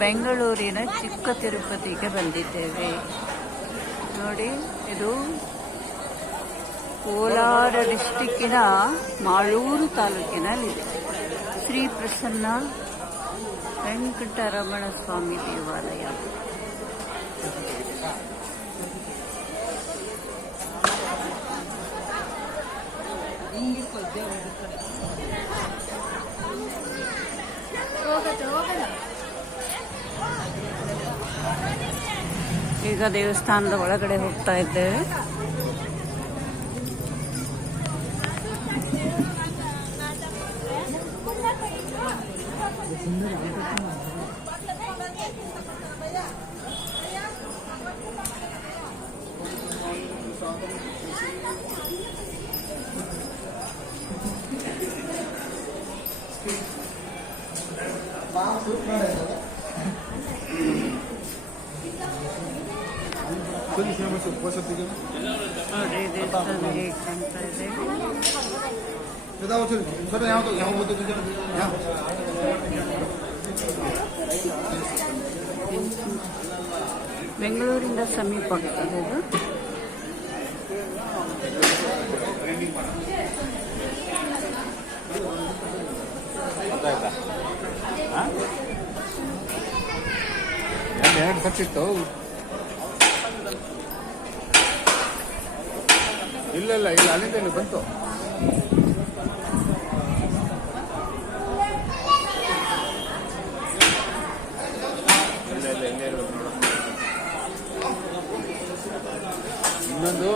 ಬೆಂಗಳೂರಿನ ಚಿಕ್ಕ ತಿರುಪತಿಗೆ ಬಂದಿದ್ದೇವೆ. ನೋಡಿ, ಇದು ಕೋಲಾರ ಡಿಸ್ಟಿಕ್ಕಿನ ಮಾಳೂರು ತಾಲೂಕಿನಲ್ಲಿದೆ. ಶ್ರೀ ಪ್ರಸನ್ನ ವೆಂಕಟರಮಣ ಸ್ವಾಮಿ ದೇವಾಲಯ. ಈಗ ದೇವಸ್ಥಾನದ ಒಳಗಡೆ ಹೋಗ್ತಾ ಇದ್ದೇವೆ. ಬೆಂಗಳೂರಿಂದ ಸಮೀಪ ಆಗ್ತದೆ ಇದು. ಎರಡು ಸತ್ತಿತ್ತು. ಇಲ್ಲ ಅಲ್ಲಿಂದ ಇಲ್ಲಿ ಬಂತು. ಇನ್ನೊಂದು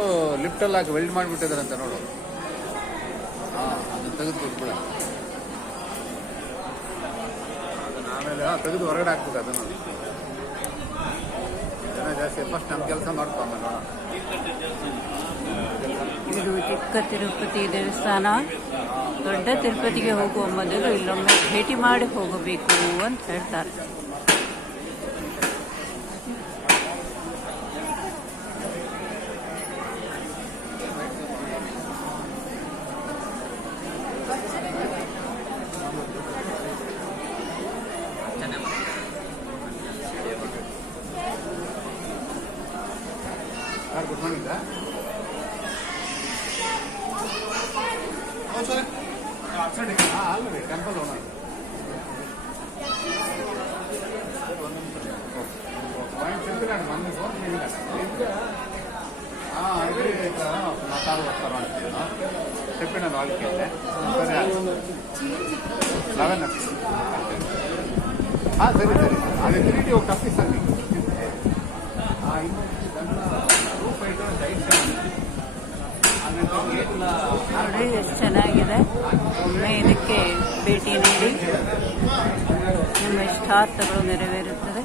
ಲಿಫ್ಟಲ್ಲಿ ಹಾಕಿ ವೆಲ್ಡ್ ಮಾಡಿಬಿಟ್ಟಿದಾರಂತ ನೋಡು. ಅದನ್ನ ತೆಗೆದು ಕೊಟ್ಬಿಡ. ಅದನ್ನ ಆಮೇಲೆ ತೆಗೆದು ಹೊರಗಡೆ ಹಾಕ್ಬೇಕು. ಅದನ್ನು ಜನ ಜಾಸ್ತಿ. ಫಸ್ಟ್ ನಮ್ಮ ಕೆಲಸ ಮಾಡ್ಕೊಂಬ ನೋಡ. ಇದು ಚಿಕ್ಕ ತಿರುಪತಿ ದೇವಸ್ಥಾನ. ದೊಡ್ಡ ತಿರುಪತಿಗೆ ಹೋಗುವ ಮೊದಲು ಇಲ್ಲೊಮ್ಮೆ ಭೇಟಿ ಮಾಡಿ ಹೋಗಬೇಕು ಅಂತ ಹೇಳ್ತಾರೆ. Good morning. ಅಲ್ಲ ರೀ, ಟೆಂಪಲ್ ಓನರ್. ಪಾಯಿಂಟ್ చెప్పినాడు మంది ఫోన్ మాట్లాడు వస్తారు అంటున్నా. చెప్పినాను వాళ్ళకి. సరే 11 సరే అది 3D ఒక తప్పిస్తాను మీకు. ನೋಡಿ ಎಷ್ಟು ಚೆನ್ನಾಗಿದೆ. ಒಮ್ಮೆ ಇದಕ್ಕೆ ಭೇಟಿ ನೀಡಿ ನಿಮ್ಮ ಇಷ್ಟಾರ್ಥಗಳು ನೆರವೇರುತ್ತದೆ.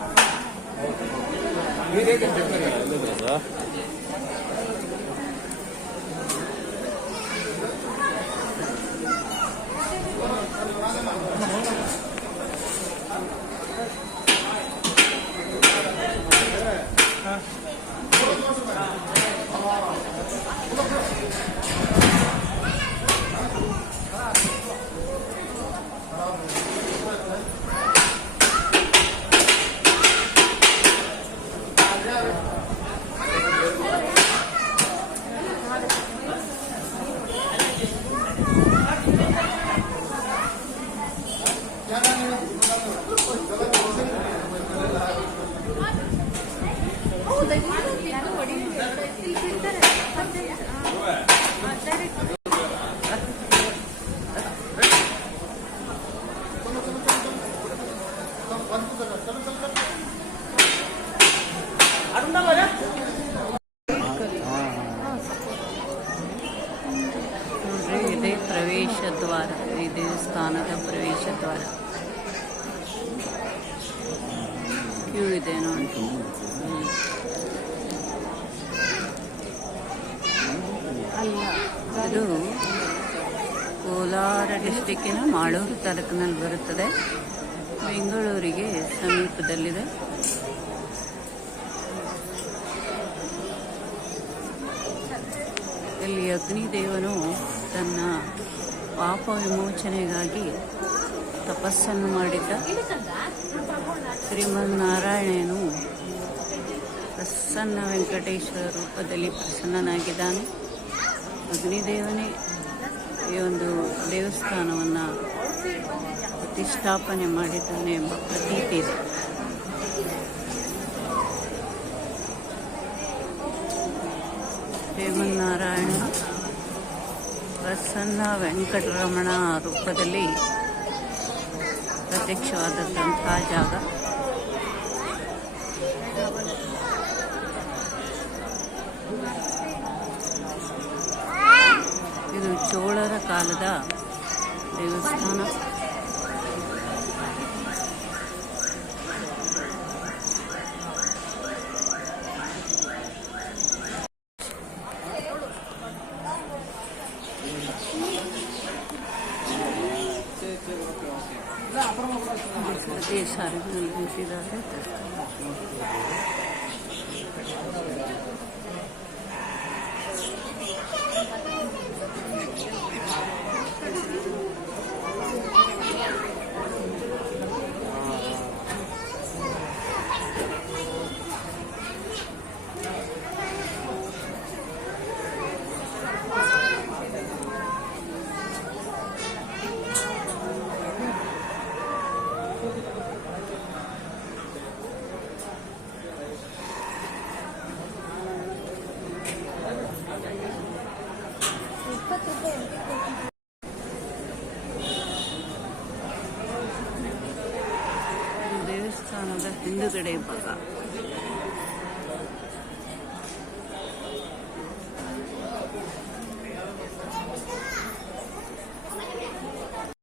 ಇದೇ ಪ್ರವೇಶ ದ್ವಾರ. ಈ ದೇವಸ್ಥಾನದ ಪ್ರವೇಶ ದ್ವಾರ. ಕ್ಯೂ ಇದೆ ನೋಡಿ. ಇದು ಕೋಲಾರ ಡಿಸ್ಟಿಕ್ಕಿನ ಮಾಳೂರು ತಾಲೂಕಿನಲ್ಲಿ ಬರುತ್ತದೆ. ಬೆಂಗಳೂರಿಗೆ ಸಮೀಪದಲ್ಲಿದೆ. ಇಲ್ಲಿ ಅಗ್ನಿದೇವನು ತನ್ನ ಪಾಪ ವಿಮೋಚನೆಗಾಗಿ ತಪಸ್ಸು ತಪಸ್ಸನ್ನು ಮಾಡಿದ್ದ ಶ್ರೀಮನ್ನಾರಾಯಣನು ಪ್ರಸನ್ನ ವೆಂಕಟೇಶ್ವರ ರೂಪದಲ್ಲಿ ಪ್ರಸನ್ನನಾಗಿದ್ದಾನೆ. ಅಗ್ನಿದೇವನೇ ಈ ಒಂದು ದೇವಸ್ಥಾನವನ್ನು ಪ್ರತಿಷ್ಠಾಪನೆ ಮಾಡಿದ್ದಾನೆ ಎಂಬ ಪ್ರತೀತಿ ಇದೆ. ಶ್ರೀಮನ್ನಾರಾಯಣ ಪ್ರಸನ್ನ ವೆಂಕಟರಮಣ ರೂಪದಲ್ಲಿ ಪ್ರತ್ಯಕ್ಷವಾದಂತಹ ಜಾಗ. ಇದು ಚೋಳರ ಕಾಲದ ದೇವಸ್ಥಾನ. ಅದೇ ಸಾರಿನಲ್ಲಿ ನಿಂತಿದ್ದಾರೆ. ದೇವಸ್ಥಾನದ ಹಿಂದುಗಡೆ ಭಾಗ.